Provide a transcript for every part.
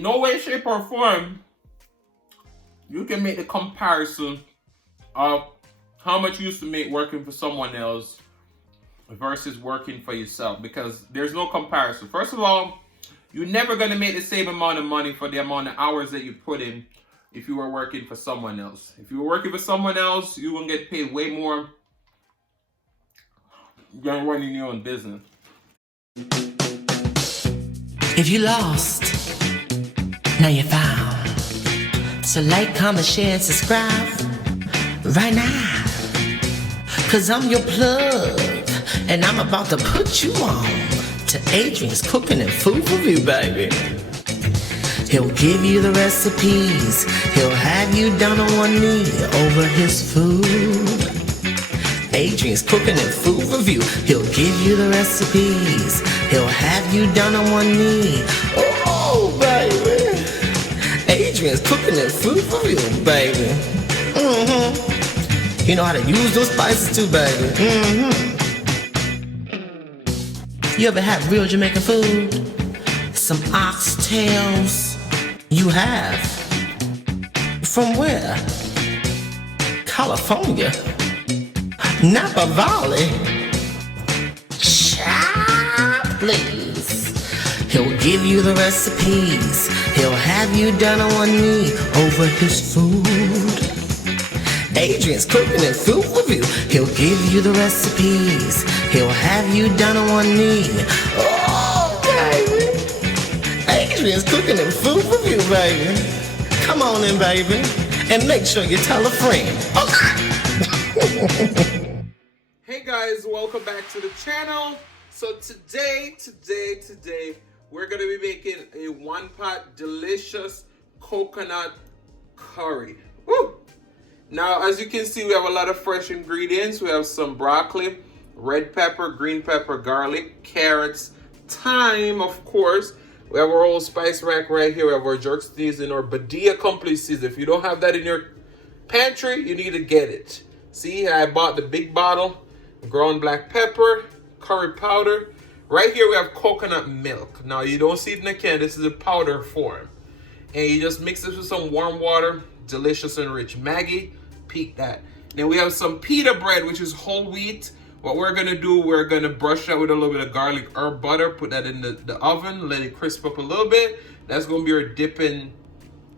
in no way, shape, or form you can make the comparison of how much you used to make working for someone else versus working for yourself, because there's no comparison. First of all, you're never going to make the same amount of money for the amount of hours that you put in if you were working for someone else. If you were working for someone else, you will get paid way more than running your own business. If you lost, now you're found. So like, comment, share, and subscribe right now. Cause I'm your plug, and I'm about to put you on to Adrian's Cooking and Food Review, baby. He'll give you the recipes. He'll have you down on one knee over his food. Adrian's Cooking and Food Review. He'll give you the recipes. He'll have you down on one knee. Oh, baby. Adrian's Cooking and Food Review, baby. You know how to use those spices too, baby. You ever had real Jamaican food? Some oxtails? You have? From where? California? Napa Valley? Child, please. He'll give you the recipes. He'll have you down on one knee over his food. Adrian's Cooking and Food Review. He'll give you the recipes. He'll have you down on one knee. Oh, baby. Adrian's Cooking and Food Review, baby. Come on in, baby. And make sure you tell a friend. Okay? Hey guys, welcome back to the channel. So today, we're going to be making a one-pot delicious coconut curry. Woo! Now, as you can see, we have a lot of fresh ingredients. We have some broccoli, red pepper, green pepper, garlic, carrots, thyme, of course. We have our old spice rack right here. We have our jerk seasoning or Badia complete seasoning. If you don't have that in your pantry, you need to get it. See, I bought the big bottle, ground black pepper, curry powder. Right here, we have coconut milk. Now, you don't see it in a can. This is a powder form. And you just mix this with some warm water. Delicious and rich. Maggie, peek that. Then we have some pita bread, which is whole wheat. What we're gonna do, we're gonna brush that with a little bit of garlic herb butter, put that in the oven, let it crisp up a little bit. That's gonna be our dipping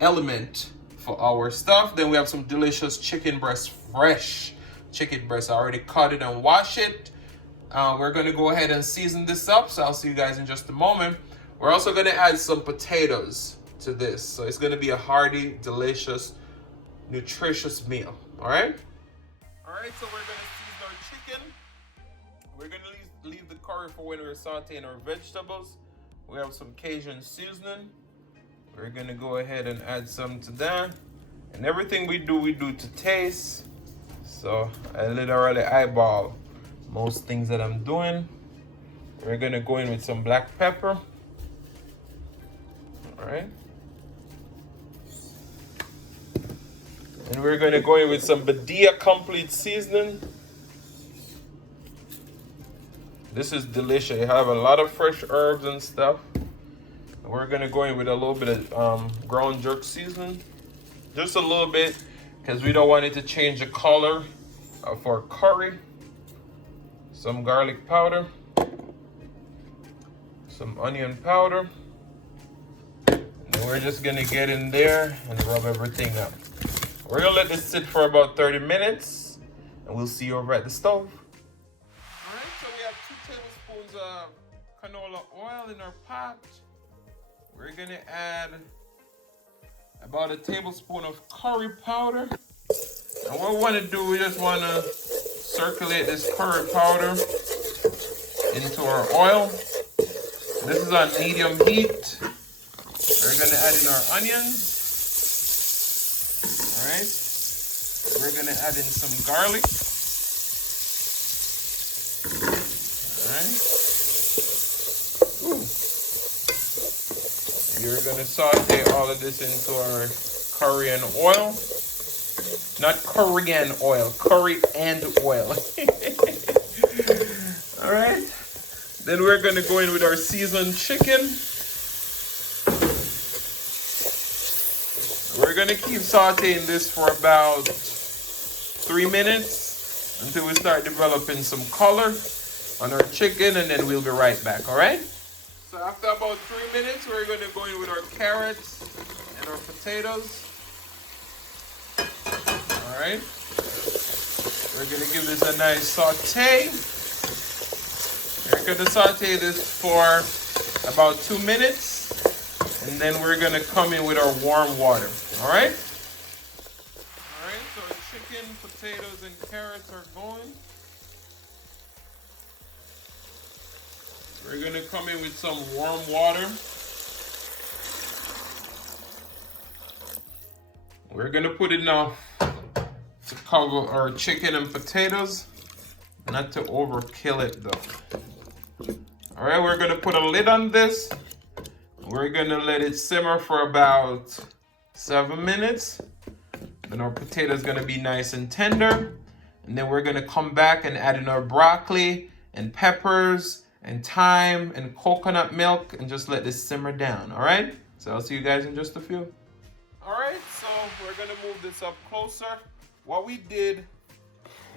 element for our stuff. Then we have some delicious chicken breast, fresh chicken breast. I already cut it and washed it. We're gonna go ahead and season this up, so I'll see you guys in just a moment. We're also gonna add some potatoes to this. So it's gonna be a hearty, delicious, nutritious meal. All right, so we're gonna season our chicken. We're gonna leave the curry for when we're sauteing our vegetables. We have some Cajun seasoning. We're gonna go ahead and add some to that. And everything we do to taste. So I literally eyeball most things that I'm doing. We're gonna go in with some black pepper. All right. And we're going to go in with some Badia complete seasoning. This is delicious. You have a lot of fresh herbs and stuff. And we're going to go in with a little bit of ground jerk seasoning. Just a little bit, because we don't want it to change the color of our curry. Some garlic powder. Some onion powder. And we're just going to get in there and rub everything up. We're gonna let this sit for about 30 minutes and we'll see you over at the stove. All right, so we have 2 tablespoons of canola oil in our pot. We're gonna add about a tablespoon of curry powder. And what we wanna do, we just wanna circulate this curry powder into our oil. This is on medium heat. We're gonna add in our onions. All right, we're gonna add in some garlic. All right. Ooh. You're gonna saute all of this into our curry and oil. Not curry and oil, curry and oil. All right. Then we're gonna go in with our seasoned chicken. gonna keep sauteing this for about 3 minutes until we start developing some color on our chicken, and then we'll be right back, all right? So after about 3 minutes, we're gonna go in with our carrots and our potatoes. All right. We're gonna give this a nice saute. We're gonna saute this for about 2 minutes, and then we're gonna come in with our warm water. All right. All right. So our chicken, potatoes, and carrots are going. We're gonna come in with some warm water. We're gonna put enough to cover our chicken and potatoes, not to overkill it though. All right, we're gonna put a lid on this. We're gonna let it simmer for about 7 minutes. Then our potato is gonna be nice and tender. And then we're gonna come back and add in our broccoli and peppers and thyme and coconut milk and just let this simmer down, all right? So I'll see you guys in just a few. All right, so we're gonna move this up closer. What we did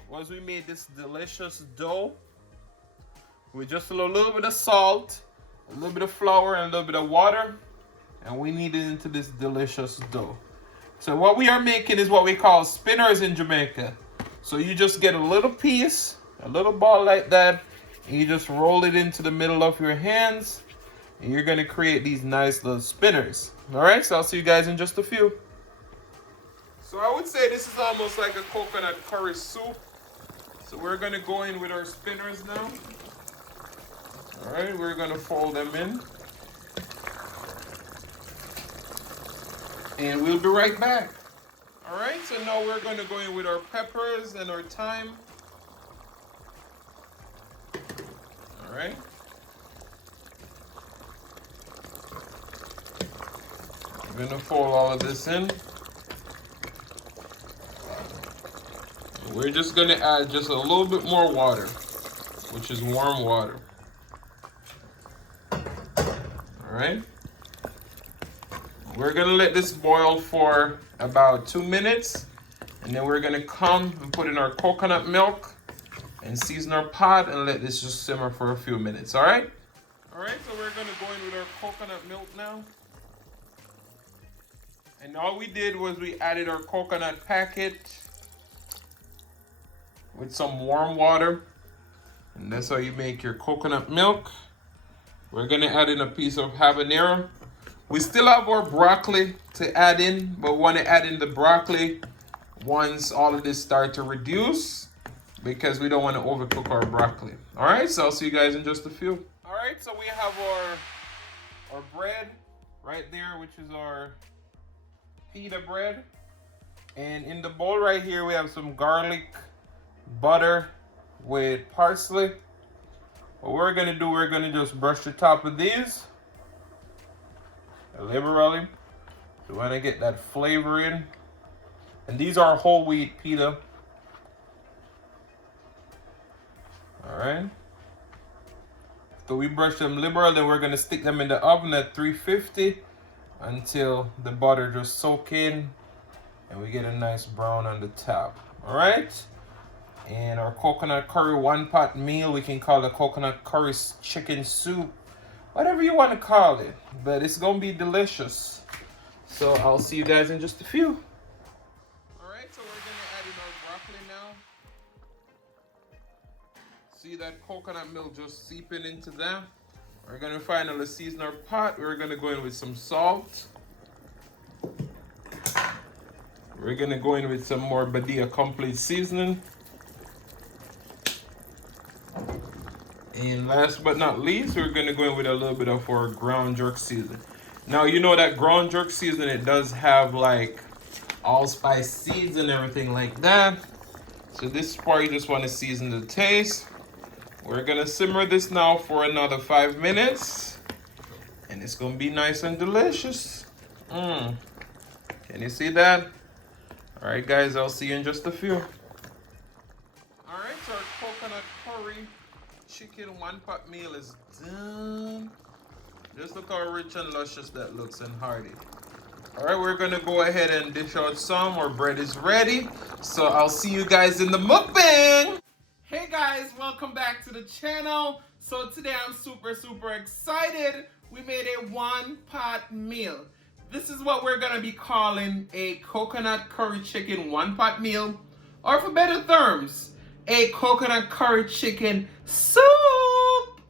was we made this delicious dough with just a little bit of salt, a little bit of flour, and a little bit of water, and we knead it into this delicious dough. So what we are making is what we call spinners in Jamaica. So you just get a little piece, a little ball like that, and you just roll it into the middle of your hands, and you're gonna create these nice little spinners. All right, so I'll see you guys in just a few. So I would say this is almost like a coconut curry soup. So we're gonna go in with our spinners now. All right, we're gonna fold them in. And we'll be right back. All right, so now we're gonna go in with our peppers and our thyme. All right. I'm gonna fold all of this in. We're just gonna add just a little bit more water, which is warm water. All right. We're gonna let this boil for about 2 minutes, and then we're gonna come and put in our coconut milk and season our pot and let this just simmer for a few minutes, all right? All right, so we're gonna go in with our coconut milk now. And all we did was we added our coconut packet with some warm water. And that's how you make your coconut milk. We're gonna add in a piece of habanero. We still have our broccoli to add in, but we wanna add in the broccoli once all of this start to reduce, because we don't wanna overcook our broccoli. All right, so I'll see you guys in just a few. All right, so we have our bread right there, which is our pita bread. And in the bowl right here, we have some garlic butter with parsley. What we're gonna do, we're gonna just brush the top of these liberally. We wanna get that flavor in. And these are whole wheat pita. All right. So we brush them liberal, then we're gonna stick them in the oven at 350 until the butter just soak in and we get a nice brown on the top. All right. And our coconut curry 1-pot meal, we can call it coconut curry chicken soup, whatever you want to call it, but it's gonna be delicious. So I'll see you guys in just a few. All right, so we're gonna add in our broccoli now. See that coconut milk just seeping into that. We're gonna finally season our pot. We're gonna go in with some salt. We're gonna go in with some more Badia complete seasoning. And last but not least, we're gonna go in with a little bit of our ground jerk seasoning. Now, you know that ground jerk seasoning, it does have like allspice seeds and everything like that. So this part, you just wanna season the taste. We're gonna simmer this now for another 5 minutes. And it's gonna be nice and delicious. Can you see that? All right, guys, I'll see you in just a few. All right, so our coconut curry chicken 1-pot meal is done. Just look how rich and luscious that looks and hearty. All right, we're gonna go ahead and dish out some. Our bread is ready. So I'll see you guys in the mukbang. Hey guys, welcome back to the channel. So today I'm super excited. We made a one-pot meal. This is what we're gonna be calling a coconut curry chicken one-pot meal, or for better terms, a coconut curry chicken soup.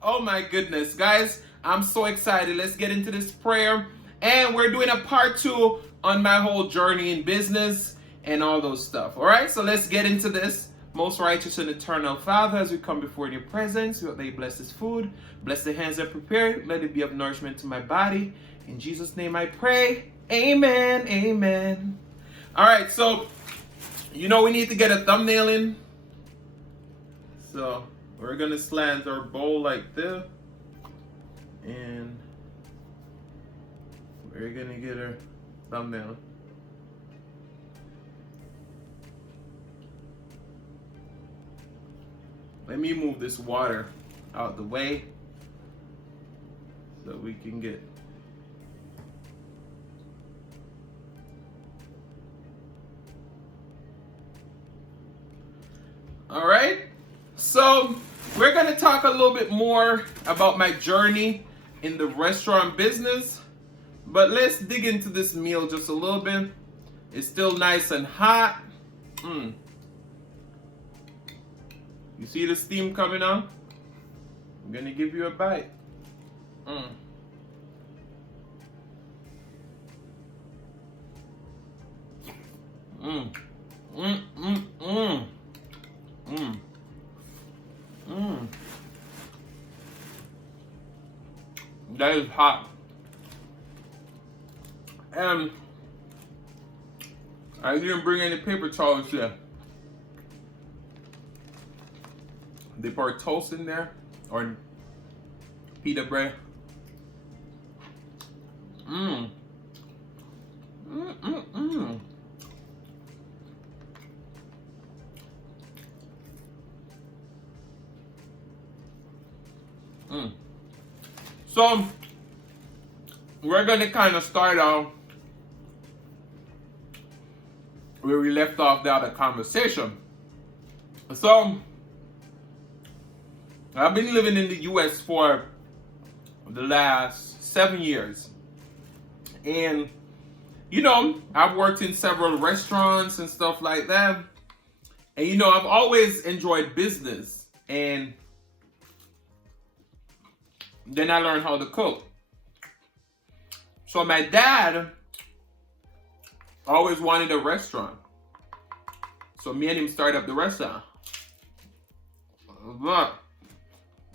Oh my goodness, guys, I'm so excited. Let's get into this prayer. And we're doing a part 2 on my whole journey in business and all those stuff. All right, so let's get into this. Most righteous and eternal Father, as we come before your presence, we hope that you bless this food, bless the hands that prepare it, let it be of nourishment to my body. In Jesus' name I pray, amen, amen. All right, so, you know we need to get a thumbnail in. So, we're gonna slant our bowl like this. And we're gonna get our thumbnail. Let me move this water out the way so we can get. All right, so we're gonna talk a little bit more about my journey in the restaurant business, but let's dig into this meal just a little bit. It's still nice and hot. You see the steam coming on? I'm gonna give you a bite. Mmm. Mmm. Mmm. Mmm. Mmm. Mmm. Mmm. That is hot. And I didn't bring any paper towels here. They pour toast in there or pita bread. Mmm. Mmm. Mmm. Mmm. Mmm. So we're gonna kind of start out where we left off the other conversation. So I've been living in the US for the last 7 years. And, you know, I've worked in several restaurants and stuff like that. And, you know, I've always enjoyed business. And then I learned how to cook. So my dad always wanted a restaurant. So me and him started up the restaurant. But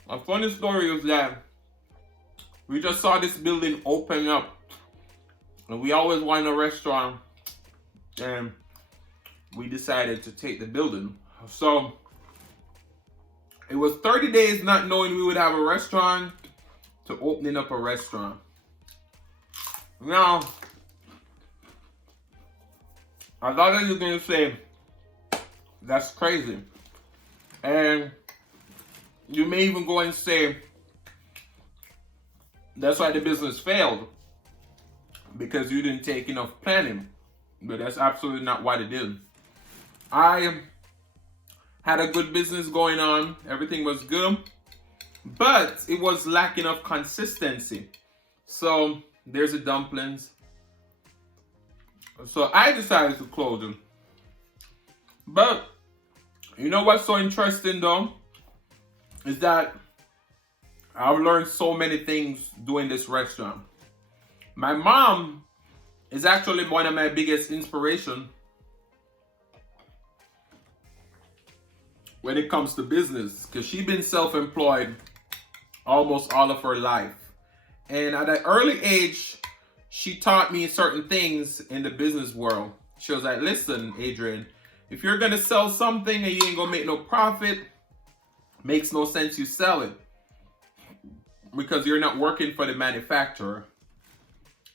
a funny story is that we just saw this building open up, and we always wanted a restaurant, and we decided to take the building. So it was 30 days not knowing we would have a restaurant to opening up a restaurant. Now, I thought that you were going to say, that's crazy. And you may even go and say, that's why the business failed, because you didn't take enough planning. But that's absolutely not what it is. I had a good business going on. Everything was good. But it was lacking of consistency. So there's the dumplings. So I decided to close them. But you know what's so interesting though? Is that I've learned so many things doing this restaurant. My mom is actually one of my biggest inspirations when it comes to business, because she's been self-employed almost all of her life. And at an early age, she taught me certain things in the business world. She was like, listen, Adrian, if you're gonna sell something and you ain't gonna make no profit, makes no sense you sell it, because you're not working for the manufacturer.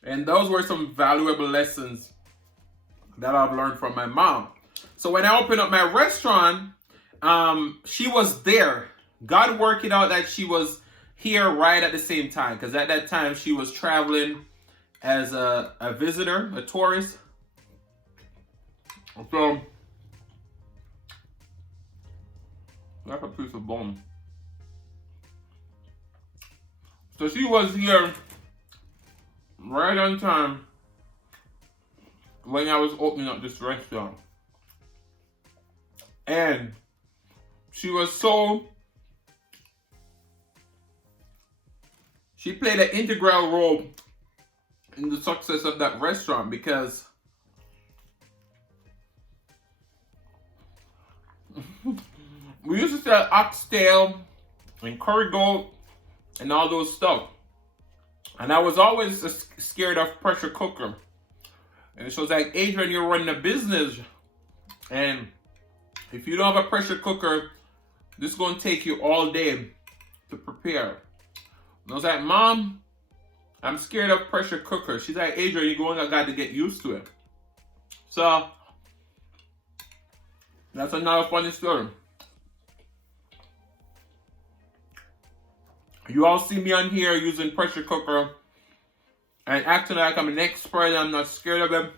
And those were some valuable lessons that I've learned from my mom. So when I opened up my restaurant, she was there. God worked it out that she was here right at the same time, because at that time she was traveling as a visitor, a tourist. So, that's a piece of bone. So she was here right on time when I was opening up this restaurant. And she was she played an integral role in the success of that restaurant because we used to sell oxtail and curry goat and all those stuff. And I was always scared of pressure cooker. And she was like, Adrian, you're running a business. And if you don't have a pressure cooker, this is going to take you all day to prepare. And I was like, Mom, I'm scared of pressure cooker. She's like, Adrian, you're going, I got to get used to it. So, that's another funny story. You all see me on here using pressure cooker and acting like I'm an expert and I'm not scared of them.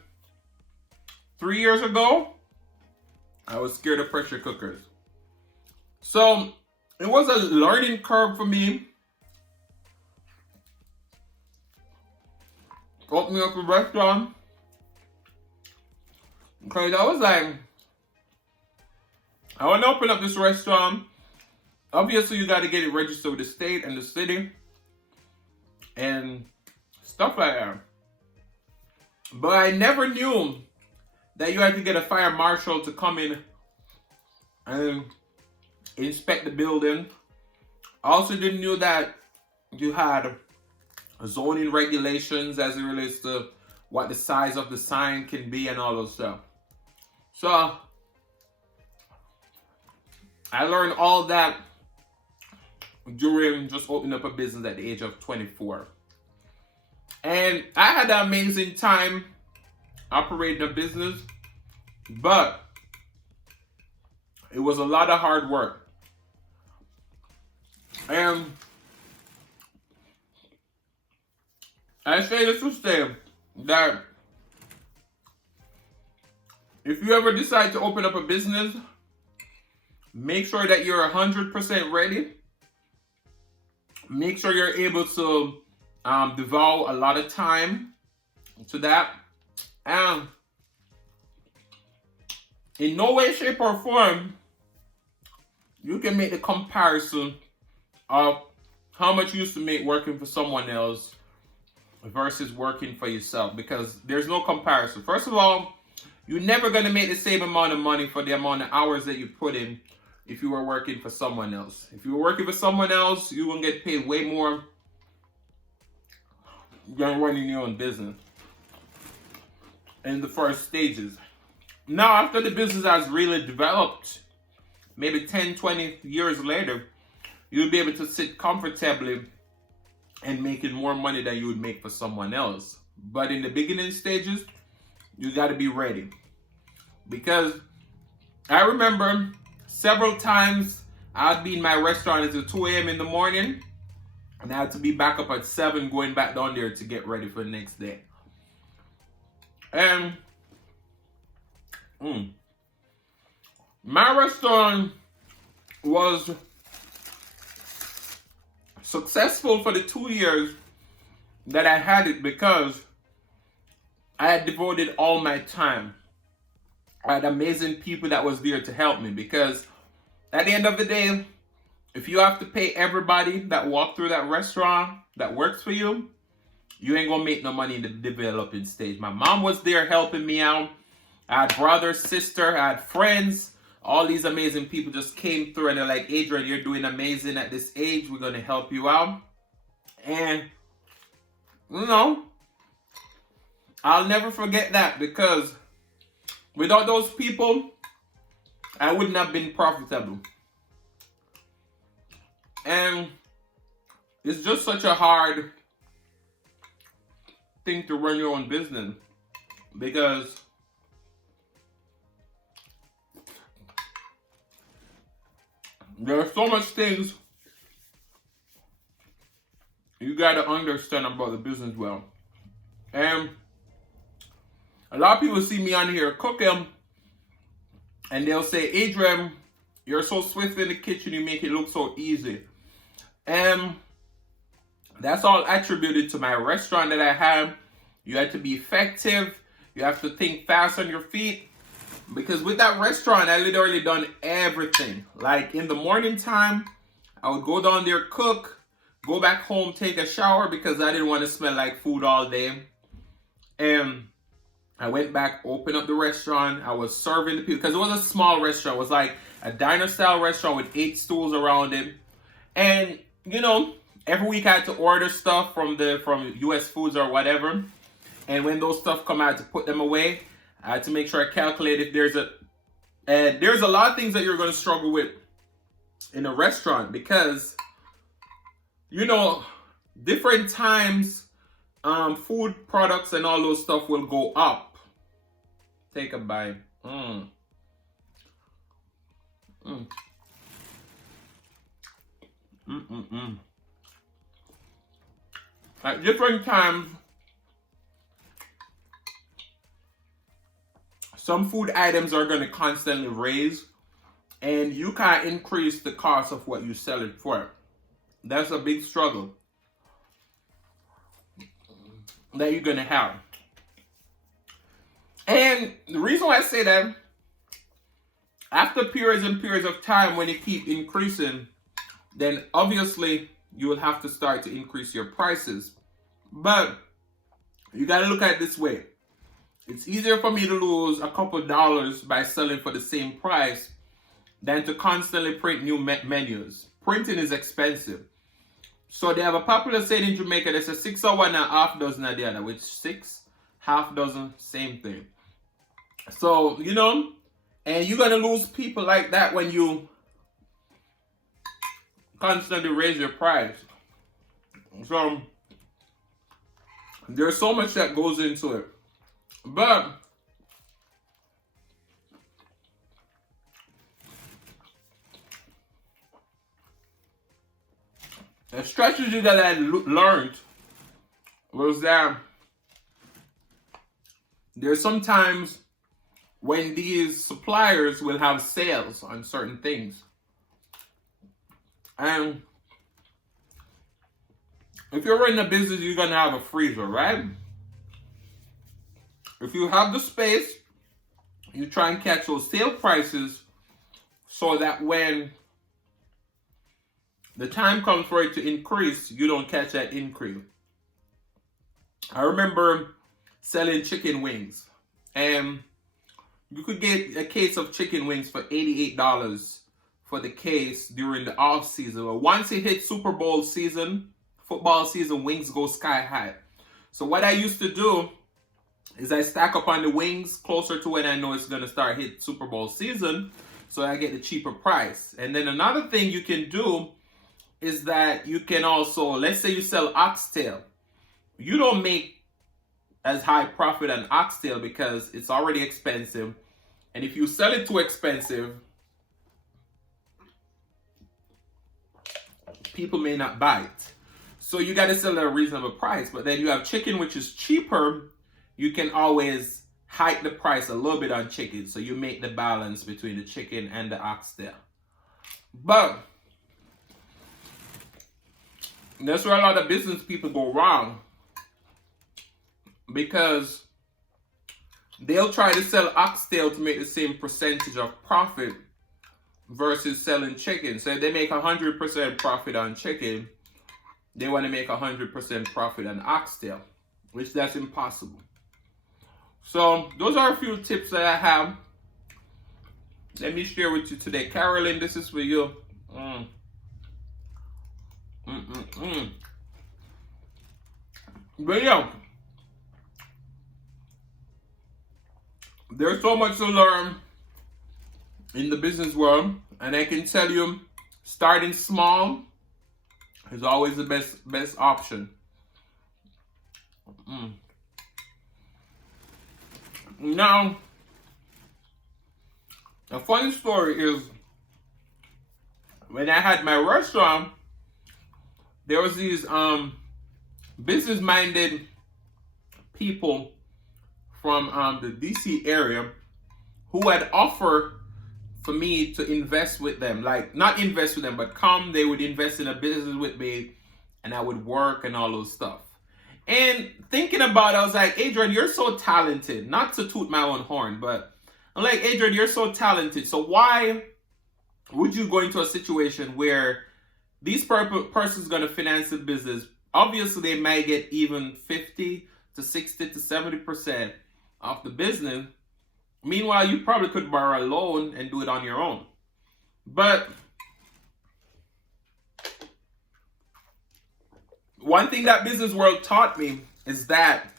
3 years ago, I was scared of pressure cookers. So, it was a learning curve for me. Opening up a restaurant. Because I was like, I want to open up this restaurant. Obviously, you got to get it registered with the state and the city and stuff like that. But I never knew that you had to get a fire marshal to come in and inspect the building. I also didn't know that you had zoning regulations as it relates to what the size of the sign can be and all those stuff. So, I learned all that during just opening up a business at the age of 24. And I had an amazing time operating a business, but it was a lot of hard work. And I say this to say that if you ever decide to open up a business, make sure that you're 100% ready. Make sure you're able to devote a lot of time to that. And in no way, shape, or form, you can make the comparison of how much you used to make working for someone else versus working for yourself, because there's no comparison. First of all, you're never going to make the same amount of money for the amount of hours that you put in if you were working for someone else. If you were working for someone else, you will get paid way more than running your own business in the first stages. Now, after the business has really developed, maybe 10, 20 years later, you'll be able to sit comfortably and making more money than you would make for someone else. But in the beginning stages, you got to be ready. Because I remember several times I'd be in my restaurant until 2 a.m. in the morning, and I had to be back up at 7 going back down there to get ready for the next day. And my restaurant was successful for the 2 years that I had it because I had devoted all my time. I had amazing people that was there to help me, because at the end of the day, if you have to pay everybody that walk through that restaurant that works for you, you ain't gonna make no money in the developing stage. My mom was there helping me out. I had brother, sister, I had friends. All these amazing people just came through and they're like, Adrian, you're doing amazing at this age. We're gonna help you out. And, you know, I'll never forget that, because without those people, I wouldn't have been profitable. And it's just such a hard thing to run your own business, because there are so much things you gotta understand about the business well. And a lot of people see me on here cooking, and they'll say, Adrian, you're so swift in the kitchen, you make it look so easy. And that's all attributed to my restaurant that I have. You have to be effective. You have to think fast on your feet. Because with that restaurant, I literally done everything. Like in the morning time, I would go down there, cook, go back home, take a shower because I didn't want to smell like food all day. And I went back, opened up the restaurant. I was serving the people because it was a small restaurant. It was like a diner style restaurant with 8 stools around it. And, you know, every week I had to order stuff from US Foods or whatever. And when those stuff come out, to put them away, I had to make sure I calculate if there's a lot of things that you're going to struggle with in a restaurant because, you know, different times, food products and all those stuff will go up. Take a bite. At different times, some food items are going to constantly raise, and you can't increase the cost of what you sell it for. That's a big struggle that you're going to have. And the reason why I say that, after periods and periods of time when you keep increasing, then obviously you will have to start to increase your prices. But you got to look at it this way. It's easier for me to lose a couple dollars by selling for the same price than to constantly print new menus. Printing is expensive. So they have a popular saying in Jamaica, there's a 6 of one and a half dozen of the other, which 6, half dozen, same thing. So, you know, and you're going to lose people like that when you constantly raise your price. So there's so much that goes into it. But a strategy that I learned was that there's sometimes when these suppliers will have sales on certain things. And if you're running a business, you're going to have a freezer, right? If you have the space, you try and catch those sale prices so that when the time comes for it to increase, you don't catch that increase. I remember selling chicken wings, and you could get a case of chicken wings for $88 for the case during the off season. But once it hits Super Bowl season, football season, wings go sky high. So what I used to do is I stack up on the wings closer to when I know it's going to start hit Super Bowl season, so I get the cheaper price. And then another thing you can do is that you can also, let's say you sell oxtail. You don't make as high profit on oxtail because it's already expensive. And if you sell it too expensive, people may not buy it. So you got to sell at a reasonable price. But then you have chicken, which is cheaper. You can always hike the price a little bit on chicken, so you make the balance between the chicken and the oxtail. But that's where a lot of business people go wrong, because they'll try to sell oxtail to make the same percentage of profit versus selling chicken. So if they make 100% profit on chicken, they want to make 100% profit on oxtail, which that's impossible. So those are a few tips that I have. Let me share with you today. Carolyn, this is for you. But yeah, there's so much to learn in the business world, and I can tell you, starting small is always the best option. Now, a funny story is, when I had my restaurant, there was these business-minded people from the DC area who had offered for me to invest with them. Like, not invest with them, but they would invest in a business with me, and I would work and all those stuff. And thinking about it, I was like, Adrian, you're so talented. Not to toot my own horn, but I'm like, Adrian, you're so talented. So why would you go into a situation where these person's going to finance the business? Obviously, they might get even 50 to 60 to 70% of the business. Meanwhile, you probably could borrow a loan and do it on your own. But one thing that business world taught me is that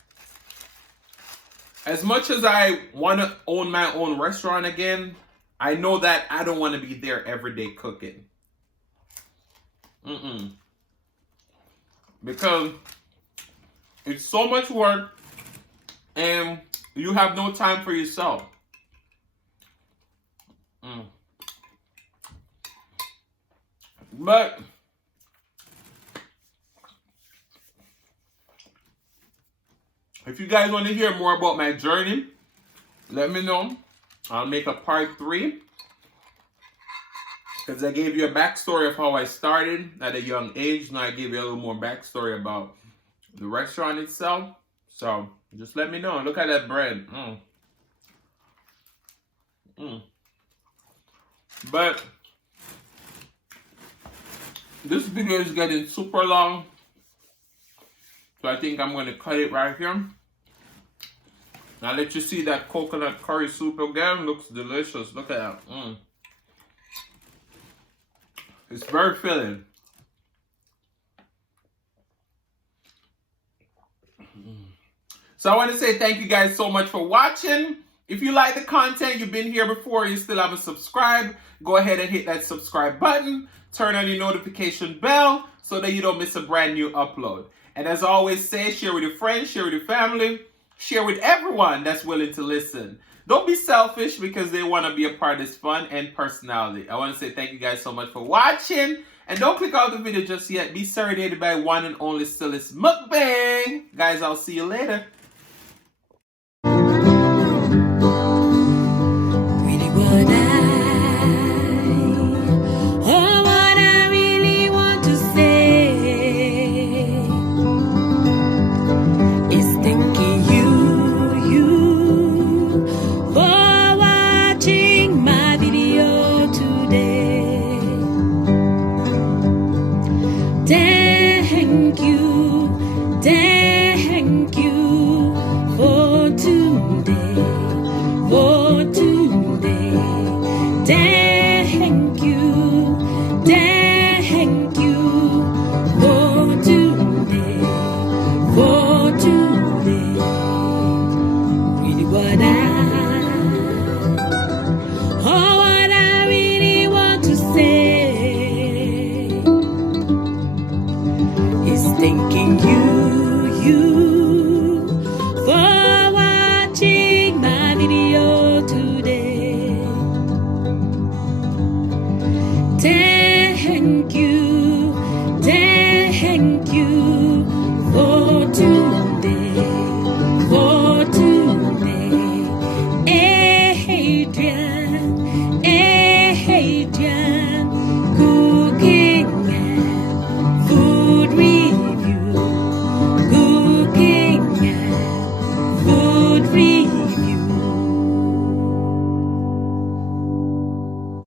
as much as I want to own my own restaurant again, I know that I don't want to be there every day cooking. Because it's so much work and you have no time for yourself. But if you guys want to hear more about my journey, let me know. I'll make a part 3. Because I gave you a backstory of how I started at a young age. Now I gave you a little more backstory about the restaurant itself. So just let me know. Look at that bread. But this video is getting super long. So I think I'm going to cut it right here. I'll let you see that coconut curry soup again. Looks delicious. Look at that. It's very filling. So I want to say thank you guys so much for watching. If you like the content, you've been here before, you still haven't subscribed, go ahead and hit that subscribe button. Turn on your notification bell so that you don't miss a brand new upload. And as I always say, share with your friends, share with your family, share with everyone that's willing to listen. Don't be selfish because they want to be a part of this fun and personality. I want to say thank you guys so much for watching. And don't click out the video just yet. Be serenaded by one and only Stylist Mukbang. Guys, I'll see you later.